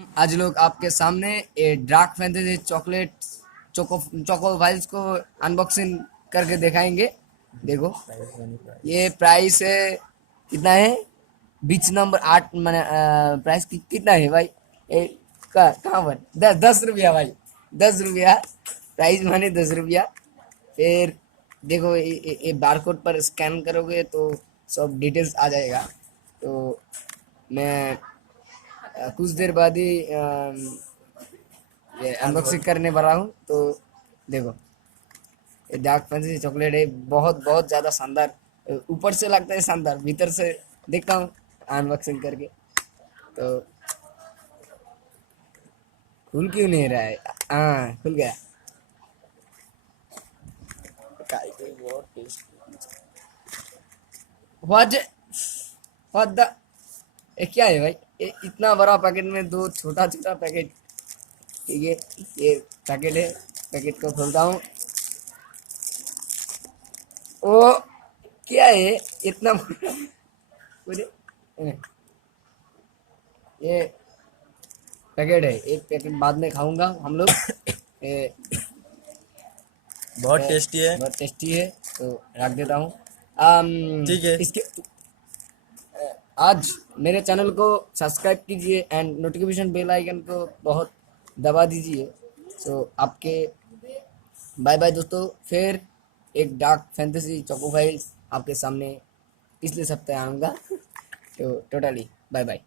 आज लोग आपके सामने ये dark fantasy chocolate choco files को अनबॉक्सिंग करके दिखाएंगे। देखो, ये प्राइस है कितना है? बीच नंबर 8 मैंने प्राइस कितना है भाई? ये कहाँ पर? 10 10 रुपया भाई, 10 रुपया प्राइस माने 10 रुपया। फिर देखो, ये बारकोड पर स्कैन करोगे तो सब डिटेल्स आ जाएगा। तो मैं कुछ देर बाद ही ये अनबॉक्सिंग करने वाला हूँ। तो देखो, ये डार्क फैंटेसी चॉकलेट है, बहुत बहुत ज़्यादा शानदार। ऊपर से लगता है शानदार, भीतर से देखता हूँ अनबॉक्सिंग करके। तो खुल क्यों नहीं रहा है? हाँ, खुल गया। बहुत टेस्ट। व्हाट व्हाट द, ये क्या है भाई? ये इतना बड़ा पैकेट में दो छोटा छोटा पैकेट। ठीक है, ये पैकेट है। पैकेट को खोलता हूँ। ओ, क्या है इतना बड़ा? मुझे ये पैकेट है, एक पैकेट बाद में खाऊंगा हम लोग। ये बहुत टेस्टी है। बहुत टेस्टी है, तो रख देता हूँ। ठीक है। इसके आज मेरे चैनल को सब्सक्राइब कीजिए एंड नोटिफिकेशन बेल आइकन को बहुत दबा दीजिए। सो आपके बाय बाय दोस्तों। फिर एक डार्क फैंटेसी चोको फाइल्स आपके सामने पिछले सप्ताह आऊँगा। तो टोटली बाय बाय।